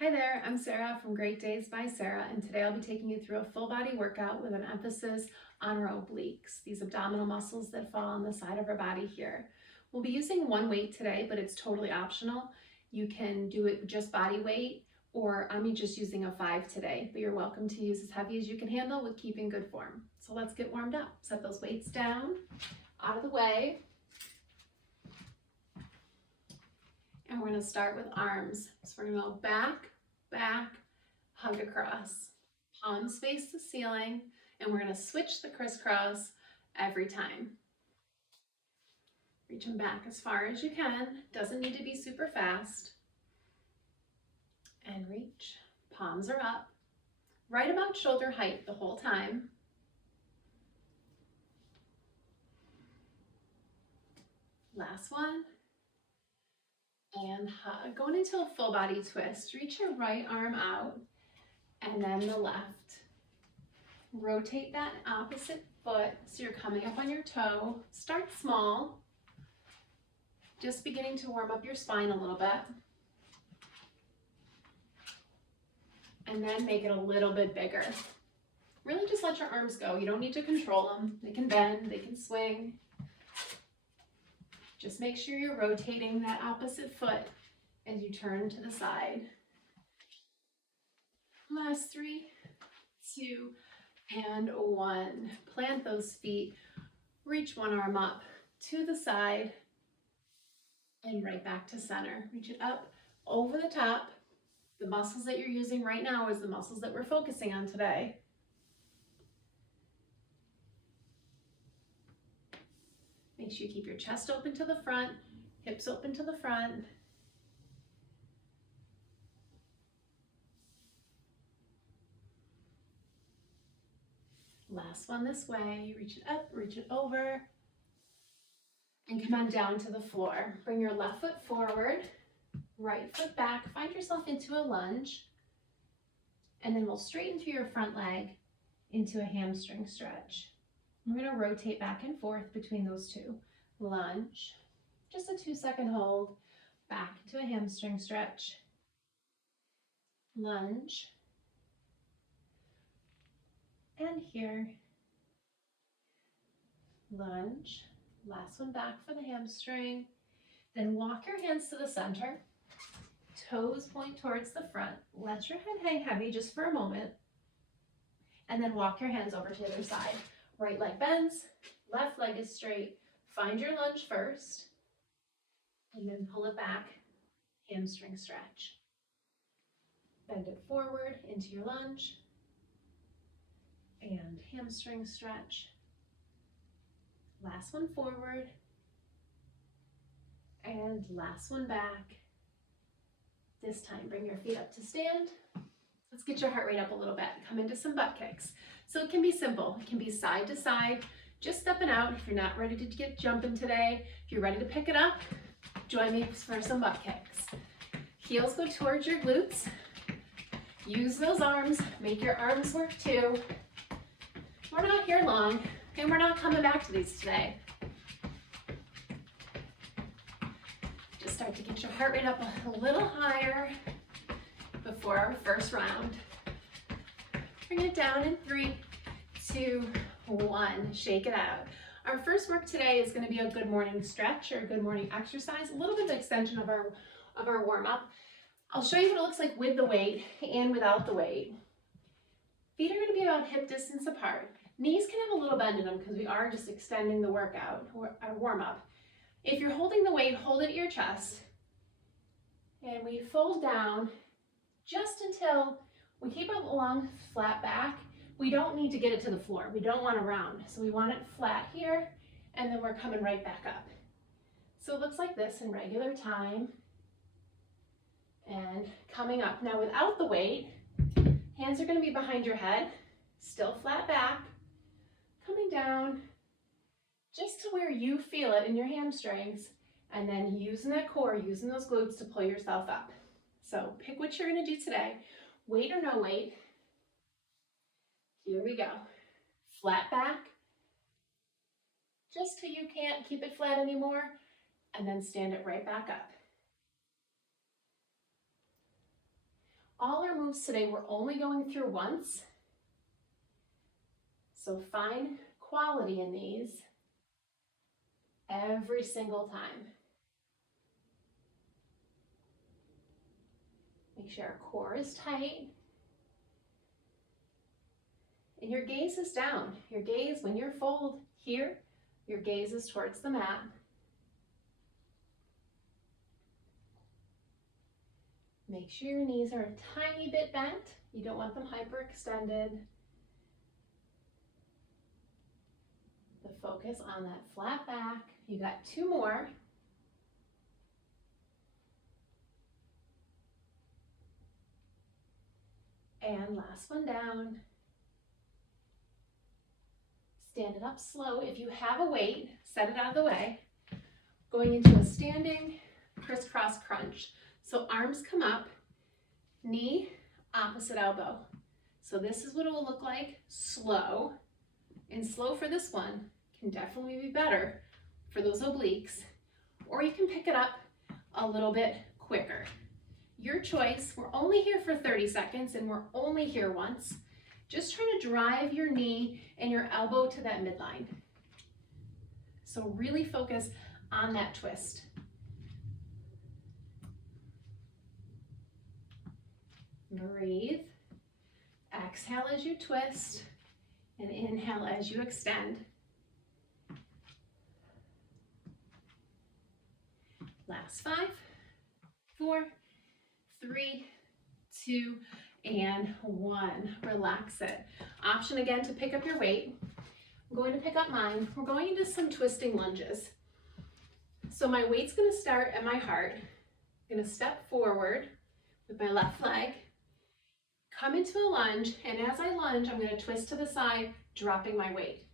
Hi there, I'm Sarah from Great Days by Sarah, and today I'll be taking you through a full body workout with an emphasis on our obliques, these abdominal muscles that fall on the side of our body here. We'll be using one weight today, but it's totally optional. You can do it with just body weight, or I'm just using a 5 today, but you're welcome to use as heavy as you can handle with keeping good form. So let's get warmed up. Set those weights down, out of the way. And we're going to start with arms. So we're going to go back, back, hug across. Palms face the ceiling, and we're going to switch the crisscross every time. Reach them back as far as you can. Doesn't need to be super fast. And reach. Palms are up. Right about shoulder height the whole time. Last one. And going into a full body twist. Reach your right arm out and then the left. Rotate that opposite foot so you're coming up on your toe. Start small. Just beginning to warm up your spine a little bit. And then make it a little bit bigger. Really just let your arms go. You don't need to control them. They can bend, they can swing. Just make sure you're rotating that opposite foot as you turn to the side. Last 3, 2, and 1. Plant those feet. Reach one arm up to the side and right back to center. Reach it up over the top. The muscles that you're using right now is the muscles that we're focusing on today. Make sure you keep your chest open to the front, hips open to the front. Last one this way. Reach it up, reach it over, and come on down to the floor. Bring your left foot forward, right foot back. Find yourself into a lunge, and then we'll straighten through your front leg into a hamstring stretch. We're going to rotate back and forth between those two. Lunge, just a 2-second hold, back into a hamstring stretch. Lunge, and here. Lunge, last one back for the hamstring. Then walk your hands to the center. Toes point towards the front. Let your head hang heavy just for a moment. And then walk your hands over to the other side. Right leg bends, left leg is straight. Find your lunge first, and then pull it back, hamstring stretch. Bend it forward into your lunge, and hamstring stretch. Last one forward, and last one back. This time, bring your feet up to stand. Let's get your heart rate up a little bit. Come into some butt kicks. So it can be simple. It can be side to side, just stepping out. If you're not ready to get jumping today, if you're ready to pick it up, join me for some butt kicks. Heels go towards your glutes. Use those arms. Make your arms work too. We're not here long, and we're not coming back to these today. Just start to get your heart rate up a little higher before our first round. Bring it down in 3, 2, 1. Shake it out. Our first work today is going to be a good morning stretch or a good morning exercise, a little bit of extension of our warm-up. I'll show you what it looks like with the weight and without the weight. Feet are going to be about hip distance apart. Knees can have a little bend in them because we are just extending the workout, or our warm-up. If you're holding the weight, hold it at your chest. And we fold down just until we keep it along flat back. We don't need to get it to the floor. We don't want to round. So we want it flat here, and then we're coming right back up. So it looks like this in regular time. And coming up. Now without the weight, hands are going to be behind your head, still flat back, coming down just to where you feel it in your hamstrings, and then using that core, using those glutes to pull yourself up. So pick what you're going to do today, weight or no weight. Here we go. Flat back, just till you can't keep it flat anymore, and then stand it right back up. moves today we're only going through once. So find quality in these every single time. Make sure our core is tight. And your gaze is down. Your gaze, when you're fold here, your gaze is towards the mat. Make sure your knees are a tiny bit bent. You don't want them hyperextended. The focus on that flat back. You got 2 more. And last one down. Stand it up slow. If you have a weight, set it out of the way. Going into a standing crisscross crunch. So arms come up, knee, opposite elbow. So this is what it will look like, slow. And slow for this one can definitely be better for those obliques. Or you can pick it up a little bit quicker. Your choice. We're only here for 30 seconds and we're only here once. Just trying to drive your knee and your elbow to that midline. So really focus on that twist. Breathe. Exhale as you twist and inhale as you extend. Last 5, 4, 3, 2, and 1. Relax it. Option again to pick up your weight. I'm going to pick up mine. We're going into some twisting lunges. So my weight's going to start at my heart. I'm going to step forward with my left leg, come into a lunge, and as I lunge, I'm going to twist to the side, dropping my weight.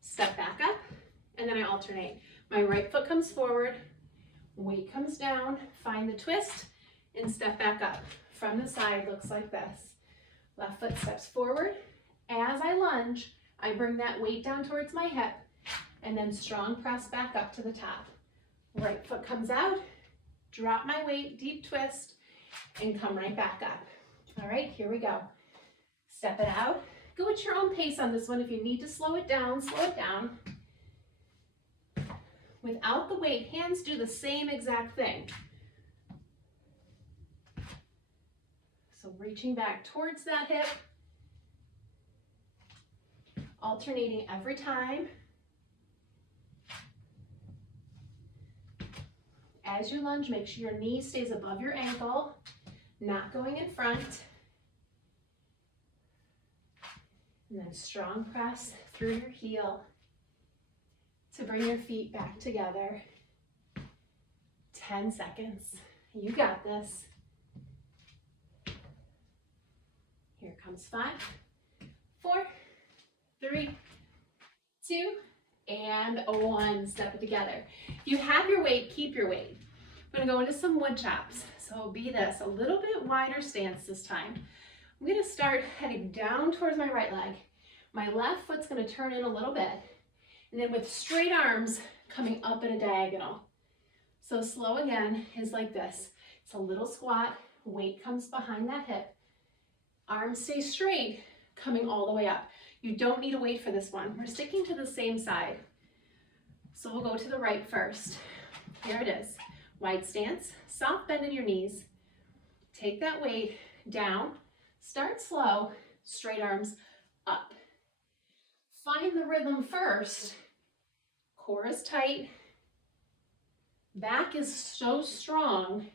Step back up, and then I alternate. My right foot comes forward, weight comes down, find the twist, and step back up. From the side, looks like this. Left foot steps forward. As I lunge, I bring that weight down towards my hip, and then strong press back up to the top. Right foot comes out, drop my weight, deep twist, and come right back up. All right, here we go. Step it out. Go at your own pace on this one. If you need to slow it down, slow it down. Without the weight, hands do the same exact thing. So reaching back towards that hip, alternating every time. As you lunge, make sure your knee stays above your ankle, not going in front. And then strong press through your heel to bring your feet back together. 10 seconds. You got this. Here comes 5, 4, 3, 2, and 1. Step it together. If you have your weight, keep your weight. I'm going to go into some wood chops. So it'll be this, a little bit wider stance this time. I'm going to start heading down towards my right leg. My left foot's going to turn in a little bit. And then with straight arms coming up in a diagonal. So slow again is like this. It's a little squat. Weight comes behind that hip. Arms stay straight, coming all the way up. You don't need a weight for this one. We're sticking to the same side. So we'll go to the right first. Here it is. Wide stance, soft bend in your knees. Take that weight down. Start slow, straight arms up. Find the rhythm first. Core is tight. Back is so strong.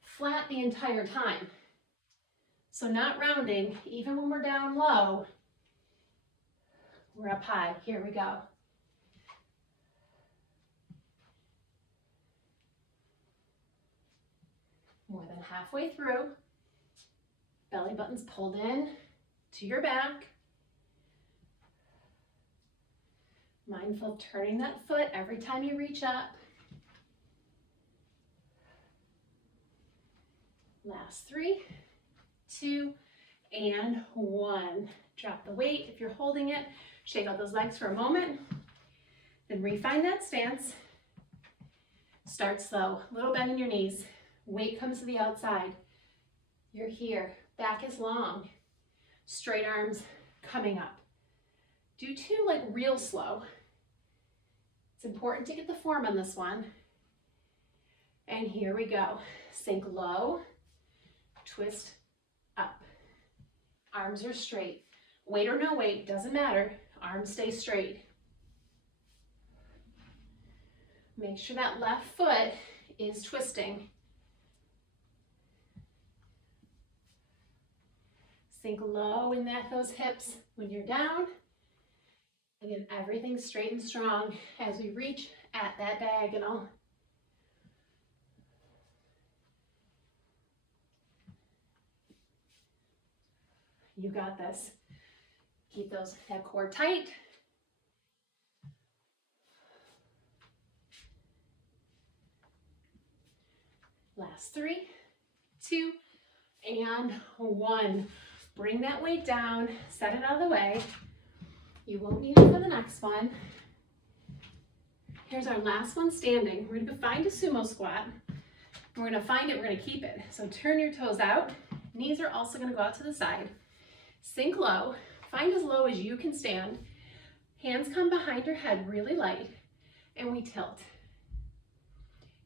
Flat the entire time. So not rounding, even when we're down low, we're up high. Here we go. More than halfway through. Belly button's pulled in to your back. Mindful of turning that foot every time you reach up. Last 3, 2, and 1. Drop the weight if you're holding it. Shake out those legs for a moment. Then refine that stance. Start slow. Little bend in your knees. Weight comes to the outside. You're here. Back is long. Straight arms coming up. Do two like real slow. It's important to get the form on this one. And here we go. Sink low, twist up. Arms are straight. Weight or no weight, doesn't matter. Arms stay straight. Make sure that left foot is twisting. Sink low in those hips when you're down. And then everything straight and strong as we reach at that diagonal. You got this. Keep that core tight. Last 3, 2, and 1. Bring that weight down, set it out of the way. You won't need it for the next one. Here's our last one standing. We're gonna find a sumo squat. We're gonna find it, we're gonna keep it. So turn your toes out. Knees are also gonna go out to the side. Sink low, find as low as you can stand. Hands come behind your head really light, and we tilt.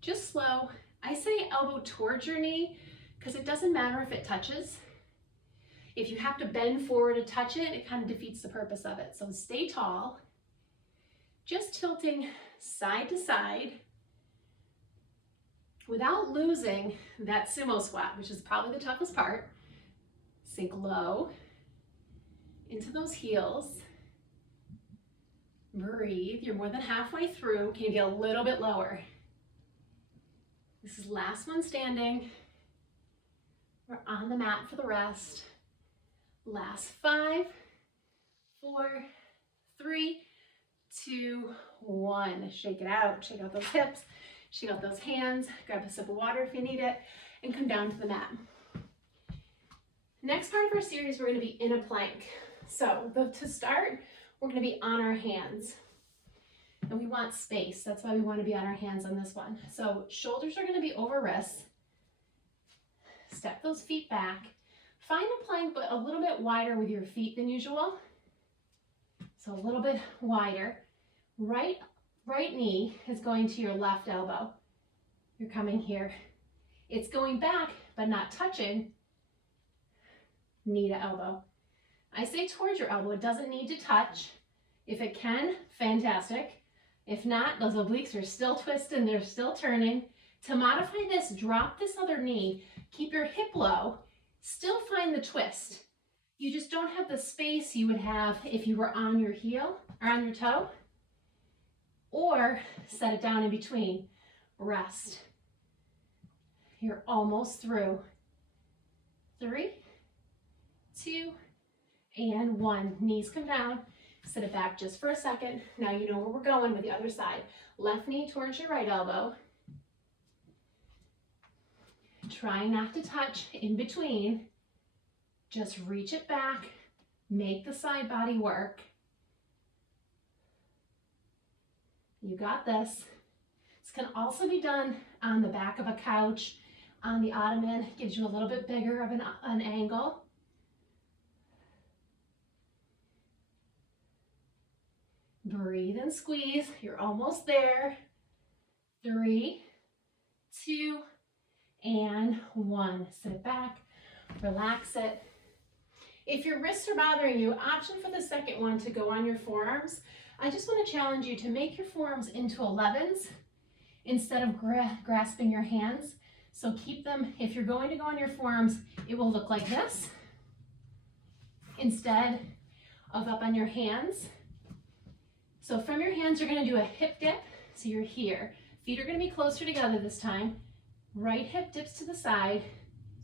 Just slow. I say elbow towards your knee because it doesn't matter if it touches. If you have to bend forward to touch it, it kind of defeats the purpose of it. So stay tall, just tilting side to side without losing that sumo squat, which is probably the toughest part. Sink low into those heels. Breathe. You're more than halfway through. Can you get a little bit lower? This is last one standing. We're on the mat for the rest. Last 5, 4, 3, 2, 1. Shake it out. Shake out those hips. Shake out those hands. Grab a sip of water if you need it, and come down to the mat. Next part of our series, we're going to be in a plank. So to start, we're going to be on our hands. And we want space. That's why we want to be on our hands on this one. So shoulders are going to be over wrists. Step those feet back. Find a plank, but a little bit wider with your feet than usual. So a little bit wider. Right knee is going to your left elbow. You're coming here. It's going back, but not touching knee to elbow. I say towards your elbow. It doesn't need to touch. If it can, fantastic. If not, those obliques are still twisted and they're still turning. To modify this, drop this other knee. Keep your hip low. Still find the twist. You just don't have the space you would have if you were on your heel or on your toe. Or set it down in between. Rest. You're almost through. 3, 2, and 1. Knees come down. Sit it back just for a second. Now you know where we're going with the other side. Left knee towards your right elbow. Try not to touch in between. Just reach it back. Make the side body work. You got this. This can also be done on the back of a couch, on the ottoman. Gives you a little bit bigger of an angle. Breathe and squeeze. You're almost there. 3, 2, and 1. Sit it back. Relax it. If your wrists are bothering you, option for the second one to go on your forearms. I just want to challenge you to make your forearms into 11s instead of grasping your hands. So keep them, if you're going to go on your forearms, it will look like this instead of up on your hands. So from your hands, you're going to do a hip dip. So you're here. Feet are going to be closer together this time. Right hip dips to the side,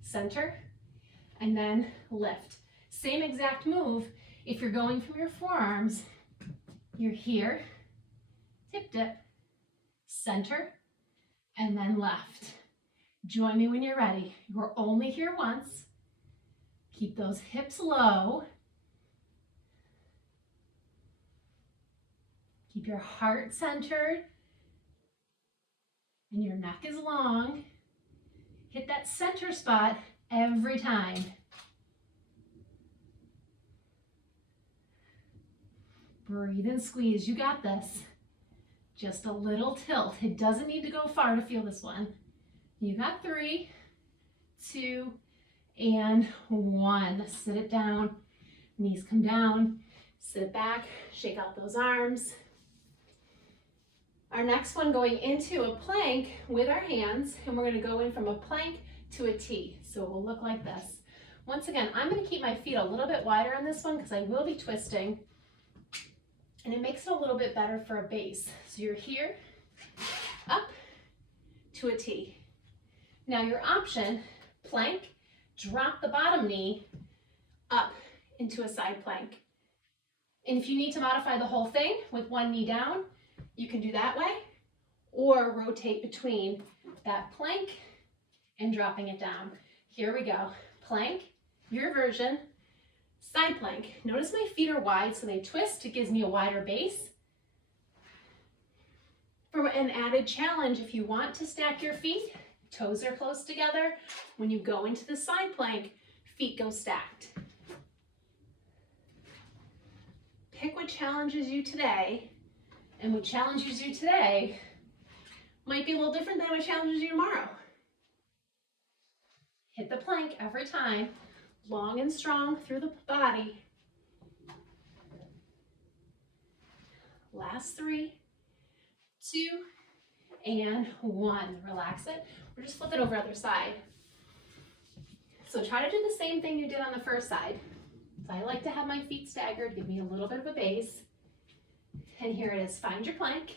center, and then lift. Same exact move. If you're going from your forearms, you're here, hip dip, center, and then left. Join me when you're ready. We're only here once. Keep those hips low. Keep your heart centered and your neck is long. Hit that center spot every time. Breathe and squeeze. You got this. Just a little tilt. It doesn't need to go far to feel this one. You got 3, 2, and 1. Sit it down. Knees come down. Sit back. Shake out those arms. Our next one, going into a plank with our hands, and we're going to go in from a plank to a T. So it will look like this. Once again, I'm going to keep my feet a little bit wider on this one because I will be twisting, and it makes it a little bit better for a base. So you're here, up to a T. Now your option, plank, drop the bottom knee up into a side plank. And if you need to modify the whole thing with one knee down, you can do that way, or rotate between that plank and dropping it down. Here we go. Plank, your version, side plank. Notice my feet are wide, so they twist. It gives me a wider base. For an added challenge, if you want to stack your feet, toes are close together. When you go into the side plank, feet go stacked. Pick what challenges you today, and what challenges you today might be a little different than what challenges you tomorrow. Hit the plank every time, long and strong through the body. Last 3, 2, and 1. Relax it. We're just flip it over other side. So try to do the same thing you did on the first side. So I like to have my feet staggered, give me a little bit of a base. And here it is, find your plank.